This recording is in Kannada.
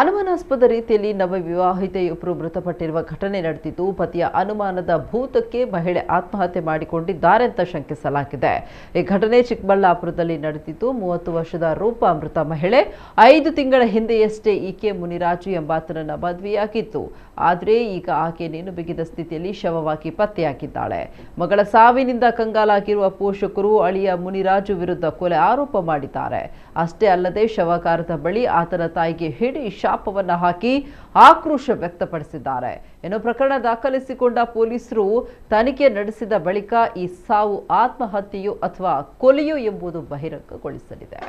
ಅನುಮಾನಾಸ್ಪದ ರೀತಿಯಲ್ಲಿ ನವವಿವಾಹಿತೆಯೊಬ್ಬರು ಮೃತಪಟ್ಟಿರುವ ಘಟನೆ ನಡೆದಿದ್ದು, ಪತಿಯ ಅನುಮಾನದ ಭೂತಕ್ಕೆ ಮಹಿಳೆ ಆತ್ಮಹತ್ಯೆ ಮಾಡಿಕೊಂಡಿದ್ದಾರೆ ಅಂತ ಶಂಕಿಸಲಾಗಿದೆ. ಈ ಘಟನೆ ಚಿಕ್ಕಬಳ್ಳಾಪುರದಲ್ಲಿ ನಡೆದಿದ್ದು, 30 ವರ್ಷದ ರೂಪಾ ಮೃತ ಮಹಿಳೆ. 5 ತಿಂಗಳ ಹಿಂದೆಯಷ್ಟೇ ಈಕೆ ಮುನಿರಾಜು ಎಂಬಾತನನ್ನ ಮದುವೆಯಾಗಿತ್ತು. ಆದರೆ ಈಗ ಆಕೆ ನೇಣು ಬಿಗಿದ ಸ್ಥಿತಿಯಲ್ಲಿ ಶವವಾಗಿ ಪತ್ತೆಯಾಗಿದ್ದಾಳೆ. ಮಗಳ ಸಾವಿನಿಂದ ಕಂಗಾಲಾಗಿರುವ ಪೋಷಕರು ಅಳಿಯ ಮುನಿರಾಜು ವಿರುದ್ಧ ಕೊಲೆ ಆರೋಪ ಮಾಡಿದ್ದಾರೆ. ಅಷ್ಟೇ ಅಲ್ಲದೆ ಶವಕಾರದ ಬಳಿ ಆತನ ತಾಯಿಗೆ ಹಿಡಿ ಶಾಪವನ್ನ ಹಾಕಿ ಆಕ್ರೋಶ ವ್ಯಕ್ತಪಡಿಸಿದ್ದಾರೆ. ಇನ್ನು ಪ್ರಕರಣ ದಾಖಲಿಸಿಕೊಂಡ ಪೊಲೀಸರು ತನಿಖೆ ನಡೆಸಿದ ಬಳಿಕ ಈ ಸಾವು ಆತ್ಮಹತ್ಯೆಯೋ ಅಥವಾ ಕೊಲೆಯೋ ಎಂಬುದು ಬಹಿರಂಗಗೊಳಿಸಲಿದೆ.